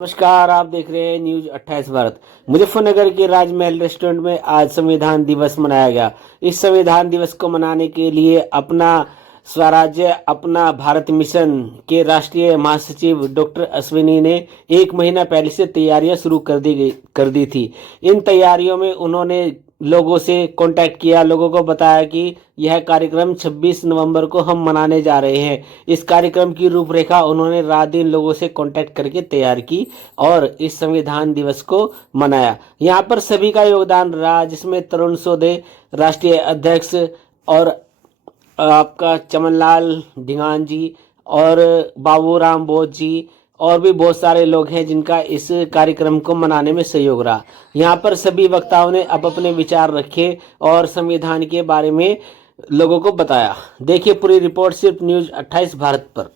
नमस्कार, आप देख रहे हैं न्यूज 28 भारत। मुजफ्फरनगर के राजमहल रेस्टोरेंट में आज संविधान दिवस मनाया गया। इस संविधान दिवस को मनाने के लिए अपना स्वराज्य अपना भारत मिशन के राष्ट्रीय महासचिव डॉक्टर अश्विनी ने 1 महीना पहले से तैयारियां शुरू कर दी थी। इन तैयारियों में उन्होंने लोगों से कांटेक्ट किया, लोगों को बताया कि यह कार्यक्रम 26 नवंबर को हम मनाने जा रहे हैं। इस कार्यक्रम की रूपरेखा उन्होंने रात दिन लोगों से कांटेक्ट करके तैयार की और इस संविधान दिवस को मनाया। यहाँ पर सभी का योगदान रहा, जिसमें तरुण सौदे राष्ट्रीय अध्यक्ष और आपका चमनलाल ढिंगान जी और बाबूराम बोस जी और भी बहुत सारे लोग हैं जिनका इस कार्यक्रम को मनाने में सहयोग रहा। यहाँ पर सभी वक्ताओं ने अपने विचार रखे और संविधान के बारे में लोगों को बताया। देखिए पूरी रिपोर्ट सिर्फ न्यूज 28 भारत पर।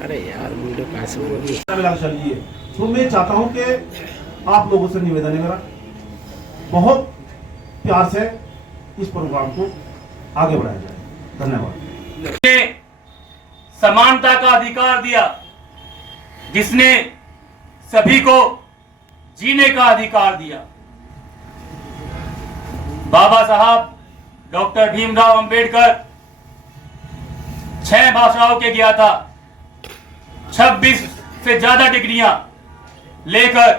अरे यार वीडियो कहाँ से होगी? चलिए तो मैं चाहता हूं कि आप लोगों से निवेदन है मेरा, बहुत प्यार से इस प्रोग्राम को आगे बढ़ाया जाए। धन्यवाद। समानता का अधिकार दिया, जिसने सभी को जीने का अधिकार दिया। बाबा साहब डॉक्टर भीमराव अंबेडकर 6 भाषाओं के ज्ञाता, 26 से ज्यादा डिग्रियां लेकर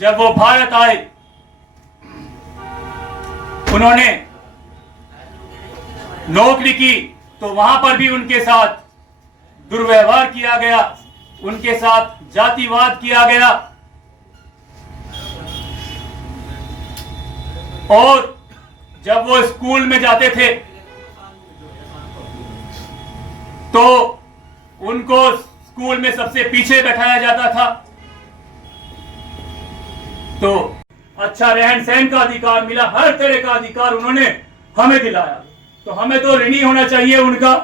जब वो भारत आए, उन्होंने नौकरी की तो वहां पर भी उनके साथ दुर्व्यवहार किया गया, उनके साथ जातिवाद किया गया। और जब वो स्कूल में जाते थे तो उनको स्कूल में सबसे पीछे बैठाया जाता था। तो अच्छा रहन सहन का अधिकार मिला, हर तरह का अधिकार उन्होंने हमें दिलाया, तो हमें तो ऋणी होना चाहिए उनका।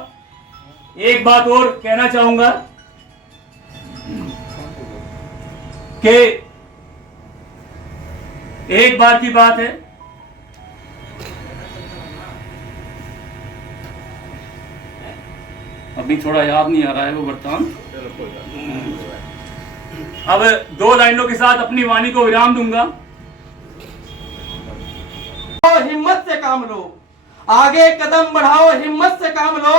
एक बात और कहना चाहूंगा कि एक बार की बात है, अभी थोड़ा याद नहीं आ रहा है वो वर्तमान। अब 2 लाइनों के साथ अपनी वाणी को विराम दूंगा। हिम्मत से काम लो, आगे कदम बढ़ाओ, हिम्मत से काम लो,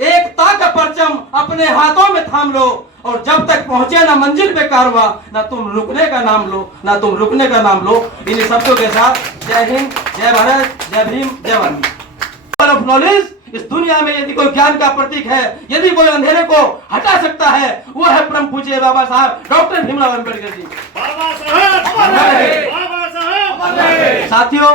एकता का परचम अपने हाथों में थाम लो, और जब तक पहुंचे ना मंजिल पे कारवा, ना तुम रुकने का नाम लो, ना तुम रुकने का नाम लो। इन शब्दों के साथ जय हिंद, जय भारत, जय भीम, जय वंदे। ऑफ नॉलेज इस दुनिया में यदि कोई ज्ञान का प्रतीक है, यदि कोई अंधेरे को हटा सकता है, वो है परम पूज्य बाबा साहब डॉक्टर भीमराव अंबेडकर जी। साथियों,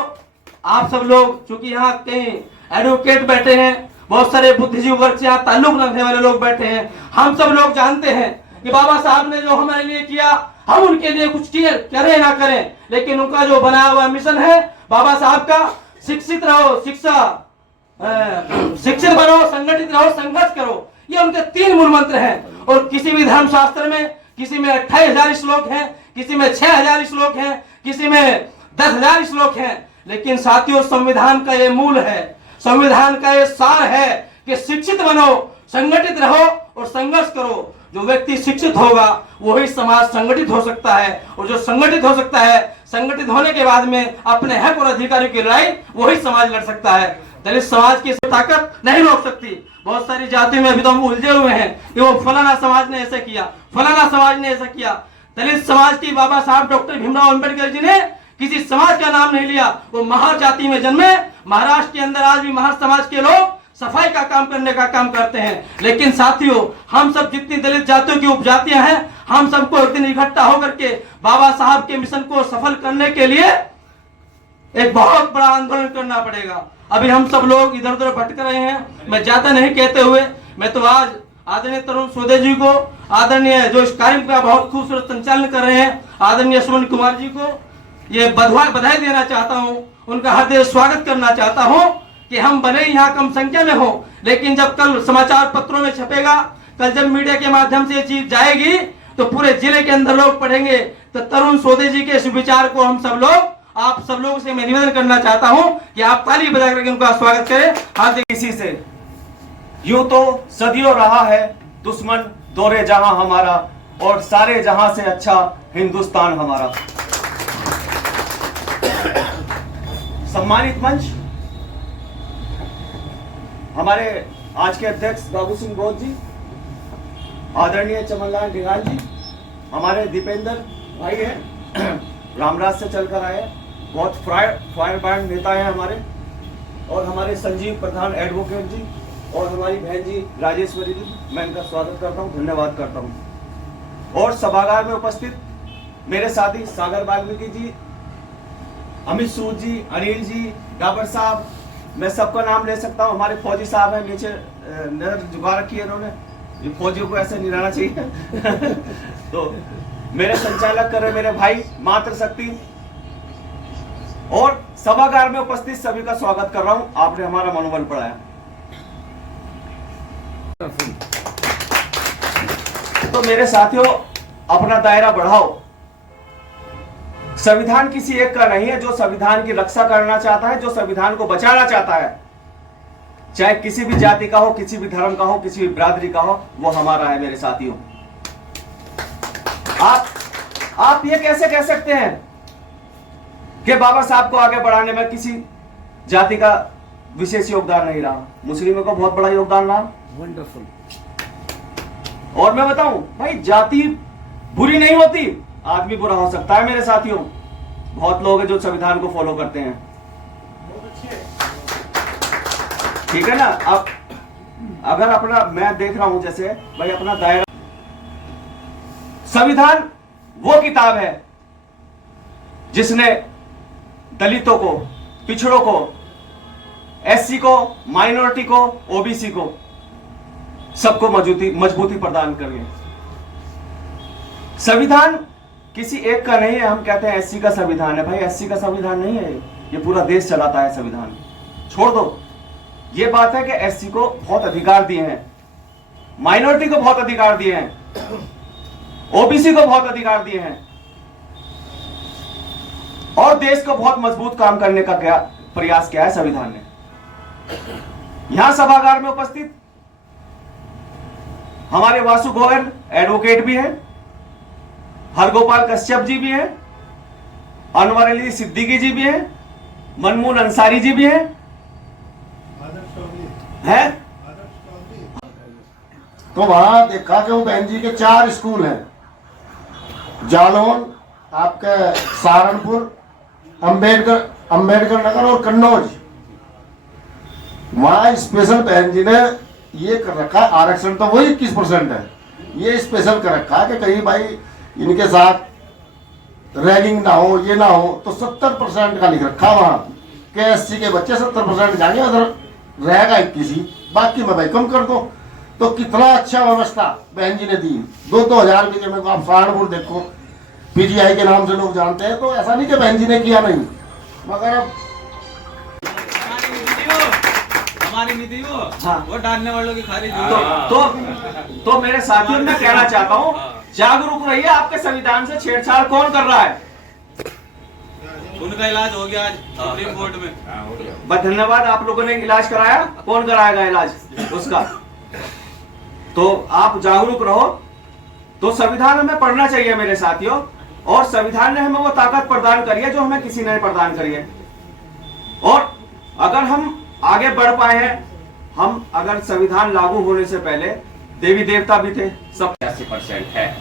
आप सब लोग चूंकि यहाँ कहीं एडवोकेट बैठे हैं, बहुत सारे बुद्धिजीवी वर्ग से यहाँ ताल्लुक रखने वाले लोग बैठे हैं, हम सब लोग जानते हैं कि बाबा साहब ने जो हमारे लिए किया, हम उनके लिए कुछ करें ना करें, लेकिन उनका जो बनाया हुआ मिशन है बाबा साहब का, शिक्षित रहो, शिक्षित बनो, संगठित रहो, संघर्ष करो, ये उनके 3 मूल मंत्र हैं। और किसी भी धर्म शास्त्र में किसी में 28,000 श्लोक हैं, किसी में 6,000 श्लोक हैं, किसी में 10,000 श्लोक हैं, लेकिन साथियों संविधान का ये मूल है, संविधान का ये सार है कि शिक्षित बनो, संगठित रहो और संघर्ष करो। जो व्यक्ति शिक्षित होगा वही समाज संगठित हो सकता है, और जो संगठित हो सकता है, संगठित होने के बाद में अपने हक और अधिकारों की लड़ाई वही समाज लड़ सकता है। दलित समाज की ताकत नहीं रोक सकती। बहुत सारी जातियों में अभी तो हम उलझे हुए हैं कि वो फलाना समाज ने ऐसा किया, फलाना समाज ने ऐसा किया। दलित समाज की बाबा साहब डॉक्टर भीमराव अंबेडकर जी ने किसी समाज का नाम नहीं लिया, वो महार जाति में जन्मे। महाराष्ट्र के अंदर आज भी महार समाज के लोग सफाई का काम करने का काम करते हैं। लेकिन साथियों, हम सब जितनी दलित जातियों की उपजातियां हैं, हम सबको एक दिन इकट्ठा होकर के बाबा साहब के मिशन को सफल करने के लिए एक बहुत बड़ा आंदोलन करना पड़ेगा। अभी हम सब लोग इधर उधर भटक रहे हैं, मैं ज्यादा नहीं कहते हुए, मैं तो आज आदरणीय तरुण सौदे जी को, आदरणीय जो इस कार्यक्रम का बहुत खूबसूरत संचालन कर रहे हैं आदरणीय सुमन कुमार जी को ये बधाई देना चाहता हूँ, उनका हार्दिक स्वागत करना चाहता हूँ कि हम भले यहाँ कम संख्या में हो, लेकिन जब कल समाचार पत्रों में छपेगा, कल जब मीडिया के माध्यम से ये चीज जाएगी, तो पूरे जिले के अंदर लोग पढ़ेंगे। तो तरुण सोधे जी के इस विचार को हम सब लोग, आप सब लोगों से मैं निवेदन करना चाहता हूं कि आप ताली बजा करके उनका स्वागत करें। हार्दिक किसी से यूं तो सदियों रहा है दुश्मन दौरे जहां हमारा, और सारे जहां से अच्छा हिंदुस्तान हमारा। सम्मानित मंच, हमारे आज के अध्यक्ष बाबू सिंह बोध जी, आदरणीय चमनलाल ढिगाल जी, हमारे दीपेंद्र भाई हैं, रामराज से चलकर आए, बहुत फायर ब्रांड नेता हैं हमारे, और हमारे संजीव प्रधान एडवोकेट जी, और हमारी बहन जी राजेश्वरी जी, मैं इनका स्वागत करता हूं, धन्यवाद करता हूं। और सभागार में उपस्थित मेरे साथी सागर वाल्मीकि जी, अमित सूद जी, अनिल जी, डाबर साहब, मैं सबका नाम ले सकता हूं। हमारे फौजी साहब हैं, नीचे नजर झुका रखी है इन्होंने, ये फौजियों को ऐसे नहीं रहना चाहिए। तो मेरे संचालक कर रहे मेरे भाई मातृ शक्ति, और सभागार में उपस्थित सभी का स्वागत कर रहा हूं। आपने हमारा मनोबल बढ़ाया। तो मेरे साथियों, अपना दायरा बढ़ाओ। संविधान किसी एक का नहीं है। जो संविधान की रक्षा करना चाहता है, जो संविधान को बचाना चाहता है, चाहे किसी भी जाति का हो, किसी भी धर्म का हो, किसी भी बिरादरी का हो, वो हमारा है। मेरे साथियों, आप ये कैसे कह सकते हैं कि बाबा साहब को आगे बढ़ाने में किसी जाति का विशेष योगदान नहीं रहा? मुस्लिमों का बहुत बड़ा योगदान रहा। वंडरफुल। और मैं बताऊं भाई, जाति बुरी नहीं होती, आदमी बुरा हो सकता है। मेरे साथियों, बहुत लोग हैं जो संविधान को फॉलो करते हैं, ठीक है ना। अब अगर अपना, मैं देख रहा हूं जैसे भाई अपना दायरा, संविधान वो किताब है जिसने दलितों को, पिछड़ों को, एससी को, माइनॉरिटी को, ओबीसी को, सबको मजबूती प्रदान करिए। संविधान किसी एक का नहीं है। हम कहते हैं एससी का संविधान है, भाई एससी का संविधान नहीं है, ये पूरा देश चलाता है संविधान। छोड़ दो, ये बात है कि एससी को बहुत अधिकार दिए हैं, माइनॉरिटी को बहुत अधिकार दिए हैं, ओबीसी को बहुत अधिकार दिए हैं, और देश को बहुत मजबूत काम करने का क्या प्रयास किया है संविधान ने। यहां सभागार में उपस्थित हमारे वासु गोयल एडवोकेट भी हैं, हरगोपाल कश्यप जी भी हैं, अनवर अली सिद्दीकी जी भी हैं, मनमून अंसारी जी भी हैं, तो वहां देखा कि वो बहन जी के 4 स्कूल हैं, जालौन, आपके सहारनपुर, अंबेडकर नगर और कन्नौज। वहां स्पेशल बहन जी ने ये कर रखा है, आरक्षण तो वही 21% है, ये स्पेशल कर रखा है कि कहीं भाई इनके साथ रैगिंग ना हो, ये ना हो, तो 70% का लिख रखा वहां के एससी के बच्चे 70% जाएंगे, अगर रहेगा 21, बाकी में भाई कम कर दो। तो कितना अच्छा व्यवस्था बहन जी ने दी। 2-2 हजार बीघे में आप सहारनपुर देखो, पीजीआई के नाम से लोग जानते हैं। तो ऐसा नहीं कि बहन जी ने किया नहीं, मगर अब हमारी नीति हाँ। वो डालने वालों की खारिज तो मेरे साथियों, मैं कहना चाहता हूं, जागरूक रहिए। आपके संविधान से छेड़छाड़ कौन कर रहा है? उनका इलाज हो गया आज सुप्रीम कोर्ट में। बस धन्यवाद, आप लोगों ने इलाज कराया। कौन कराएगा इलाज उसका? तो आप जागरूक रहो। तो संविधान हमें पढ़ना चाहिए मेरे साथियों, और संविधान ने हमें वो ताकत प्रदान करी है जो हमें किसी ने प्रदान करी है। और अगर हम आगे बढ़ पाए हैं, हम अगर संविधान लागू होने से पहले देवी देवता भी थे, सब 80% है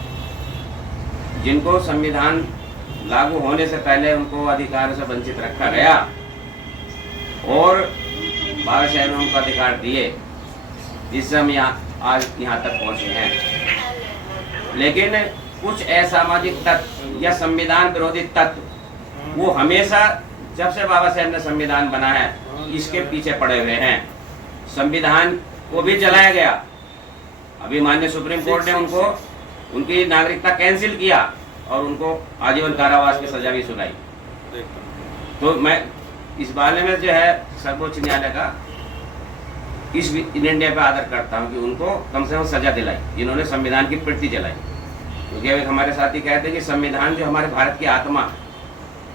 जिनको संविधान लागू होने से पहले उनको अधिकारों से वंचित रखा गया, और 12 शहर में उनको अधिकार दिए, जिससे हम आज यहाँ तक पहुँचे हैं। लेकिन कुछ असामाजिक तत्व या संविधान विरोधी तत्व वो हमेशा, जब से बाबा साहब ने संविधान बना है, इसके पीछे पड़े हुए हैं। संविधान को भी जलाया गया। अभी माननीय सुप्रीम कोर्ट ने उनको उनकी नागरिकता कैंसिल किया और उनको आजीवन कारावास की सजा भी सुनाई। तो मैं इस बारे में जो है सर्वोच्च न्यायालय का इस इंडिया पे आदर करता हूं कि उनको कम से कम सजा दिलाई, जिन्होंने संविधान की प्रति जलाई। क्योंकि अभी हमारे साथी कहते हैं कि संविधान जो हमारे भारत की आत्मा,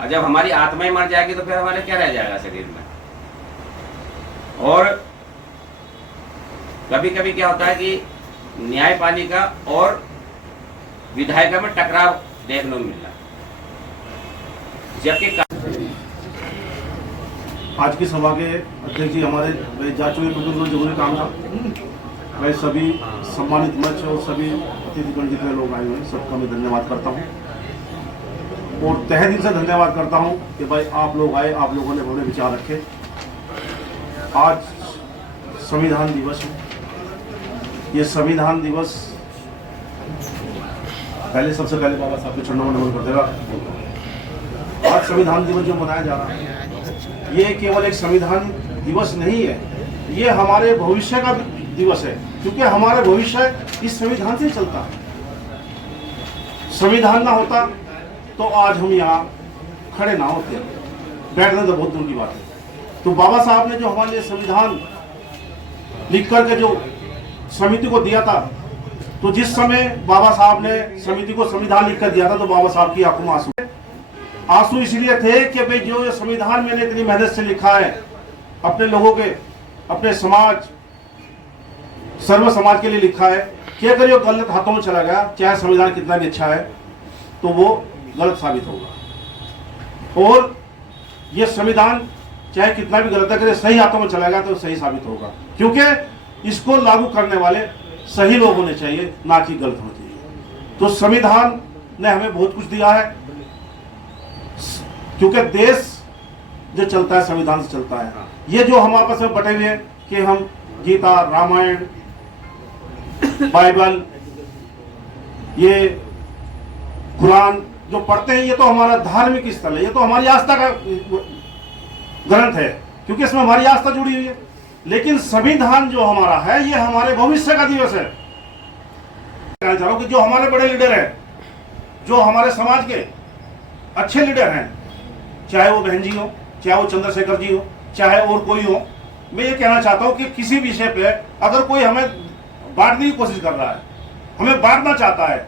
और जब हमारी आत्मा ही मर जाएगी तो फिर हमारे क्या रह जाएगा शरीर में। और कभी कभी क्या होता है कि न्यायपालिका और विधायिका में टकराव देखने को मिल रहा है, जबकि आज की सभा के अध्यक्ष जी हमारे जा चुके कुछ जरूरी काम था। मैं सभी सम्मानित मंच और सभी अतिथिगण जितने लोग आए हुए हैं सबका मैं धन्यवाद करता हूं और तहे दिल से धन्यवाद करता हूं कि भाई आप लोग आए, आप लोगों ने अपने विचार रखे। आज संविधान दिवस है। ये संविधान दिवस सबसे पहले बाबा साहब के चरणों में नमन कर देगा। आज संविधान दिवस जो मनाया जा रहा है ये केवल एक संविधान दिवस नहीं है, ये हमारे भविष्य का दिवस है, क्योंकि हमारा भविष्य इस संविधान से चलता है। संविधान ना होता तो आज हम यहाँ खड़े ना होते, बैठने तो बहुत दूर की बात है। तो बाबा साहब ने जो हमारे लिए संविधान लिख करके जो समिति को दिया था, तो जिस समय बाबा साहब ने समिति को संविधान लिख कर दिया था तो बाबा साहब की आंखों में आंसू इसलिए थे कि भाई जो संविधान मैंने इतनी मेहनत से लिखा है अपने लोगों के, अपने समाज, सर्व समाज के लिए लिखा है कि अगर ये गलत हाथों में चला गया, चाहे संविधान कितना भी अच्छा है, तो वो गलत साबित होगा। और ये संविधान चाहे कितना भी गलत है, अगर सही हाथों में चला गया तो सही साबित होगा, क्योंकि इसको लागू करने वाले सही लोग होने चाहिए, ना कि गलत होने चाहिए। तो संविधान ने हमें बहुत कुछ दिया है, क्योंकि देश जो चलता है संविधान से चलता है। ये जो हम आपस में बटे हुए हैं कि हम गीता, रामायण, बाइबल, ये कुरान जो पढ़ते हैं, ये तो हमारा धार्मिक स्थल है, ये तो हमारी आस्था का ग्रंथ है, क्योंकि इसमें हमारी आस्था जुड़ी हुई है। लेकिन संविधान जो हमारा है ये हमारे भविष्य का दिवस है। कहना चाह रहा हूं कि जो हमारे बड़े लीडर हैं, जो हमारे समाज के अच्छे लीडर हैं, चाहे वो बहन जी हो, चाहे वो चंद्रशेखर जी हो, चाहे और कोई हो, मैं ये कहना चाहता हूं कि किसी विषय पे अगर कोई हमें बांटने की कोशिश कर रहा है, हमें बांटना चाहता है,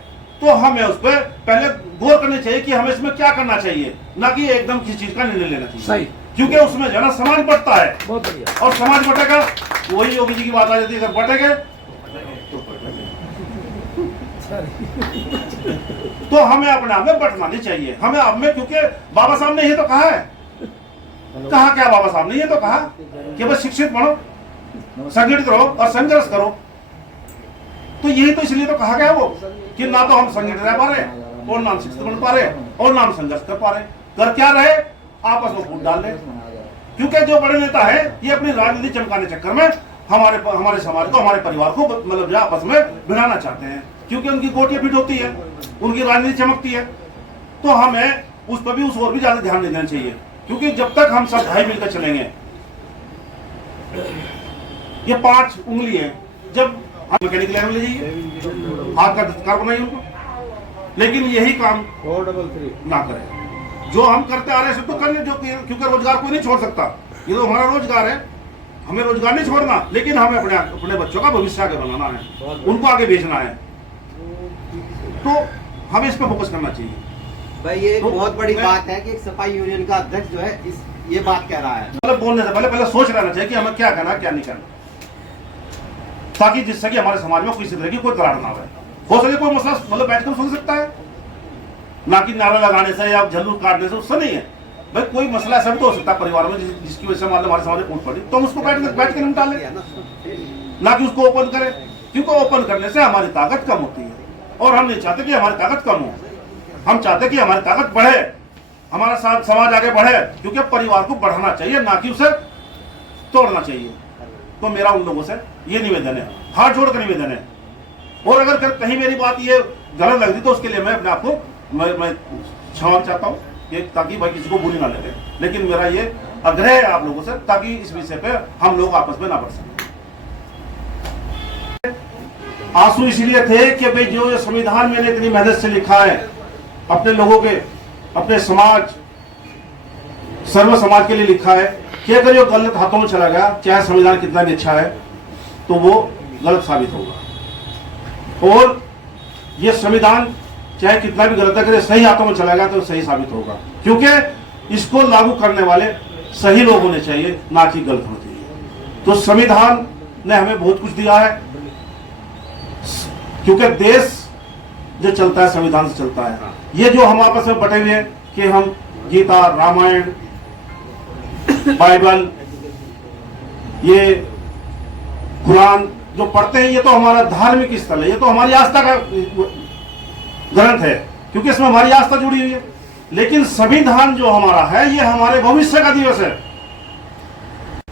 तो हमें उस पर पहले गौर करनी चाहिए कि हमें इसमें क्या करना चाहिए, ना कि एकदम किसी चीज का निर्णय लेना चाहिए। सही, क्योंकि उसमें जो है ना समाज बढ़ता है, बहुत बढ़िया, और समाज बढ़ेगा, वही योगी जी की बात आ जाती है, अगर बढ़ेंगे तो हमें अपने आप में बंटना नहीं चाहिए। हमें आप में, क्योंकि बाबा साहब ने ये तो कहा है, कहा क्या बाबा साहब ने ये तो कहा कि बस शिक्षित बनो, संगठित रहो और संघर्ष करो। तो यही तो इसलिए तो कहा गया वो कि ना तो हम संगठित रह पा रहे और ना हम शिक्षित बन पा रहे और ना हम संघर्ष कर पा रहे। कर क्या रहे? आपस में फूट डाल रहे, क्योंकि जो बड़े नेता है ये अपनी राजनीति चमकाने चक्कर में हमारे समाज को, हमारे परिवार को मतलब आपस में भिड़ाना चाहते हैं, क्योंकि उनकी गोटियां फिट होती है, उनकी राजनीति चमकती है। तो हमें उस पर भी उस और भी ज्यादा ध्यान देना चाहिए, क्योंकि जब तक हम सब भाई मिलकर चलेंगे, ये 5 उंगली है, जब हम मैकेनिक लाइन में ले जाइए, हाथ का दस्तकार बनाइए उनको, लेकिन यही काम ना करें जो हम करते आ रहे हैं, तो करने, जो क्योंकि रोजगार कोई नहीं छोड़ सकता, ये तो हमारा रोजगार है, हमें रोजगार नहीं छोड़ना, लेकिन हमें अपने बच्चों का भविष्य आगे बनाना है, उनको आगे भेजना है, तो हमें इस पर फोकस करना चाहिए। भाई ये तो बहुत बड़ी बात है कि एक सफाई यूनियन का अध्यक्ष जो है ये बात कह रहा है। मतलब बोलने से पहले सोच रहना चाहिए कि हमें क्या करना है, क्या नहीं करना, ताकि जिससे कि हमारे समाज में किसी तरह की कोई दरार ना आए। हो सके कोई मसला मतलब बैठकर सुन सकता है, ना कि नारा लगाने से या झल्लू काटने से, उससे नहीं है भाई। कोई मसला ऐसा भी तो हो सकता है परिवार में जिसकी वजह से मतलब हमारे समाज में फूट पड़ी, तो हम उसको बैठ के निपटा लें, ना कि उसको ओपन करें, क्योंकि ओपन करने से हमारी ताकत कम होती है और हम नहीं चाहते कि हमारी ताकत कम हो। हम चाहते कि हमारी ताकत बढ़े, हमारा समाज आगे बढ़े, क्योंकि परिवार को बढ़ाना चाहिए, ना कि उसे तोड़ना चाहिए। तो मेरा उन लोगों से ये निवेदन है, हाथ जोड़ कर निवेदन है। और अगर कहीं मेरी बात ये गलत लगती तो उसके लिए मैं अपने आप को मैं क्षमा चाहता हूँ, ताकि भाई किसी को बुरी ना लगे। लेकिन मेरा ये आग्रह है आप लोगों से, ताकि इस विषय पे हम लोग आपस में ना बढ़ सकें। आंसू इसलिए थे कि भाई जो संविधान मैंने इतनी मेहनत से लिखा है अपने लोगों के, अपने समाज, सर्व समाज के लिए लिखा है कि अगर ये गलत हाथों में चला गया, चाहे संविधान कितना भी अच्छा है, तो वो गलत साबित होगा। और ये संविधान चाहे कितना भी गलत है, अगर सही हाथों में चला गया तो सही साबित होगा, क्योंकि इसको लागू करने वाले सही लोग होने चाहिए, ना कि गलत होने चाहिए। तो संविधान ने हमें बहुत कुछ दिया है, क्योंकि देश जो चलता है संविधान से चलता है। ये जो हम आपस में बटे हुए हैं कि हम गीता, रामायण, बाइबल, ये कुरान जो पढ़ते हैं, ये तो हमारा धार्मिक स्थल है, ये तो हमारी आस्था का ग्रंथ है, क्योंकि इसमें हमारी आस्था जुड़ी हुई है। लेकिन संविधान जो हमारा है, ये हमारे भविष्य का दिवस है,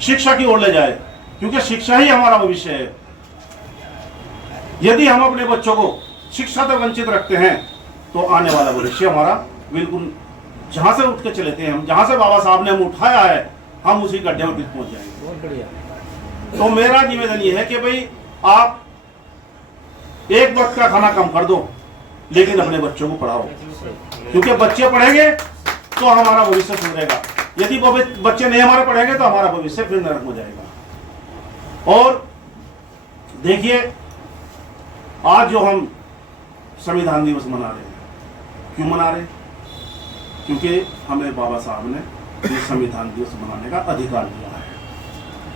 शिक्षा की ओर ले जाए, क्योंकि शिक्षा ही हमारा भविष्य है। यदि हम अपने बच्चों को शिक्षा से वंचित रखते हैं तो आने वाला भविष्य हमारा बिल्कुल जहां से उठ के चले थे, हम जहां से बाबा साहब ने हमें उठाया है, हम उसी गड्ढे में पहुंच जाएंगे। बहुत बढ़िया। तो मेरा निवेदन ये है कि भाई आप एक वक्त का खाना कम कर दो, लेकिन अपने बच्चों को पढ़ाओ, क्योंकि बच्चे पढ़ेंगे तो हमारा भविष्य सुधरेगा। यदि बच्चे नहीं हमारे पढ़ेंगे तो हमारा भविष्य फिर नरक हो जाएगा। और देखिए, आज जो हम संविधान दिवस मना रहे हैं, क्यों मना रहे हैं? क्योंकि हमें बाबा साहब ने ये संविधान दिवस मनाने का अधिकार दिया है।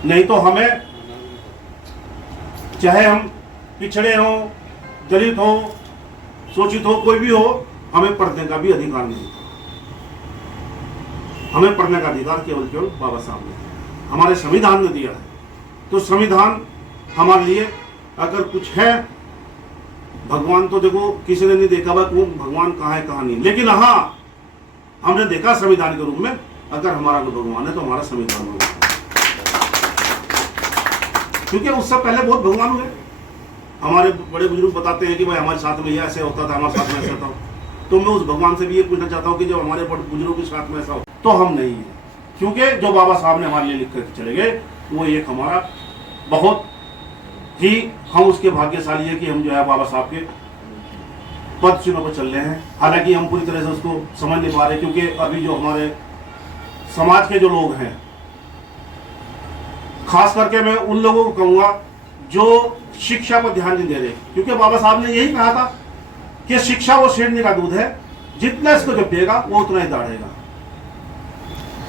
नहीं तो हमें, चाहे हम पिछड़े हो, दलित हो, शोषित हो, कोई भी हो, हमें पढ़ने का भी अधिकार नहीं। हमें पढ़ने का अधिकार केवल बाबा साहब ने, हमारे संविधान ने दिया है। तो संविधान हमारे लिए अगर कुछ है, भगवान तो देखो किसी ने नहीं देखा, भगवान कहाँ है कहाँ नहीं, लेकिन हाँ हमने देखा संविधान के रूप में, अगर हमारा कोई भगवान है तो हमारा संविधान होगा, क्योंकि उससे पहले बहुत भगवान हुए। हमारे बड़े बुजुर्ग बताते हैं कि भाई हमारे साथ में ये ऐसे होता था, हमारे साथ में ऐसा था। तो मैं उस भगवान से भी ये पूछना चाहता हूँ कि जब हमारे बुजुर्गों के साथ में ऐसा हो तो हम नहीं है, क्योंकि जो बाबा साहब ने हमारे लिए लिख कर चले गए, वो एक हमारा बहुत ही, हम उसके भाग्यशाली है कि हम जो है बाबा साहब के पद चिन्हों पर चल रहे हैं। हालांकि हम पूरी तरह से उसको समझ नहीं पा रहे, क्योंकि अभी जो हमारे समाज के जो लोग हैं, खास करके मैं उन लोगों को कहूंगा जो शिक्षा पर ध्यान नहीं दे रहे, क्योंकि बाबा साहब ने यही कहा था कि शिक्षा वो शेरनी का दूध है, जितना इसको जपेगा वो उतना ही दाढ़ेगा।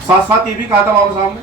साथ साथ ये भी कहा था बाबा साहब ने